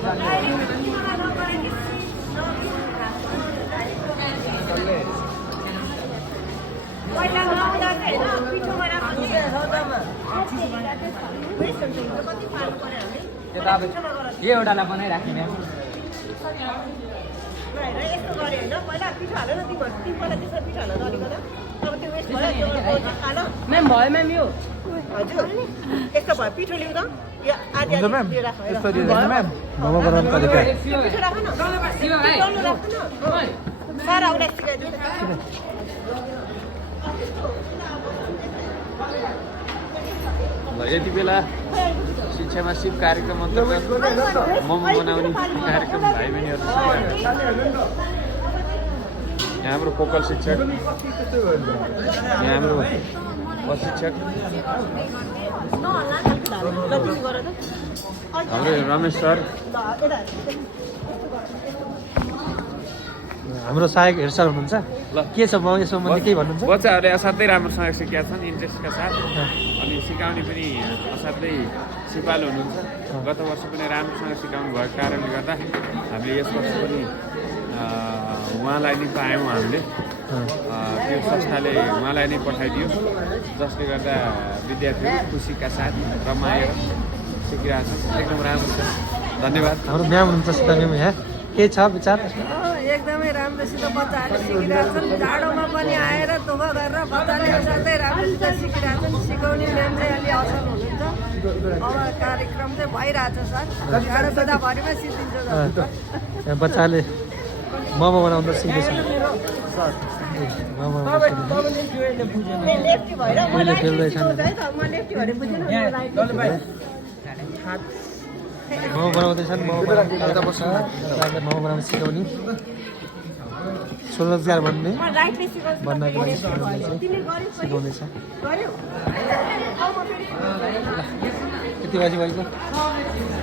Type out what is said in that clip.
यो एउटालाई बनाइराख्ने यस्तो गरे होइन पहिला पिठो हाल्यो न तिमीहरू पहिला त्यसमा पिठो हाल्न अलिकति अब त्यो वेस्ट भयो त्यो हाल म्याम भयो म्याम यो हजुर यस्तो भयो पिठो ल्याउँ त यो आधी आधी राख मोमो बनाउने तरिका पिठो राख न डल्लो राख न सारा उसलाई सिकाइदिनु यति बेला शिक्षामा सिप कार्यक्रम अन्तर्गत मोमो बनाउने कार्यक्रम भाइ बहिनीहरू यहाँ हाम्रो फोकल शिक्षक यहाँ हाम्रो प्रशिक्षक हाम्रो रमेश सर हाम्रो सहायक हेड सर हुनुहुन्छ ल के छ म यसो सम्बन्धी केही भन्नुहुन्छ बच्चाहरूले असाध्यै राम्रोसँग सिकेका छन् इन्ट्रेस्टका साथ अनि सिकाउने पनि असाध्यै सिपालु हुनुहुन्छ गत वर्ष पनि राम्रोसँग सिकाउनु भएको कारणले गर्दा हामीले यस वर्ष पनि उहाँलाई नै पायौँ हामीले त्यो संस्थाले उहाँलाई नै पठाइदियो जसले गर्दा विद्यार्थीहरू खुसीका साथ रमाएर सिकिरहेको छन् एकदम राम्रो छ धन्यवाद हाम्रो म्याम हुनुहुन्छ सीता म्याम यहाँ के छ विचार एकदमै राम्रोसित बच्चाहरूले सिकिरहेछन् जाडोमा पनि आएर दुःख गरेर बच्चाले असाध्यै राम्रोसित सिकिरहेछन् सिकाउने म्याम चाहिँ अलि असल हुनुहुन्छ अब कार्यक्रम चाहिँ भइरहेछ सर जाडो बेलाभरिमा सिद्धिन्छ यहाँ बच्चाले मोमो बनाउँदा सिक्दैछ मोमो लेफ्टी भएर मैले खेल्दैछ म लेफ्टी भएर बुझेन मोमो बनाउँदैछन् मोमो बनाउन सिकाउने स्वरोजगार भन्ने भन्नको लागि सिकाउँदैछ गऱ्यो कति बजी भएको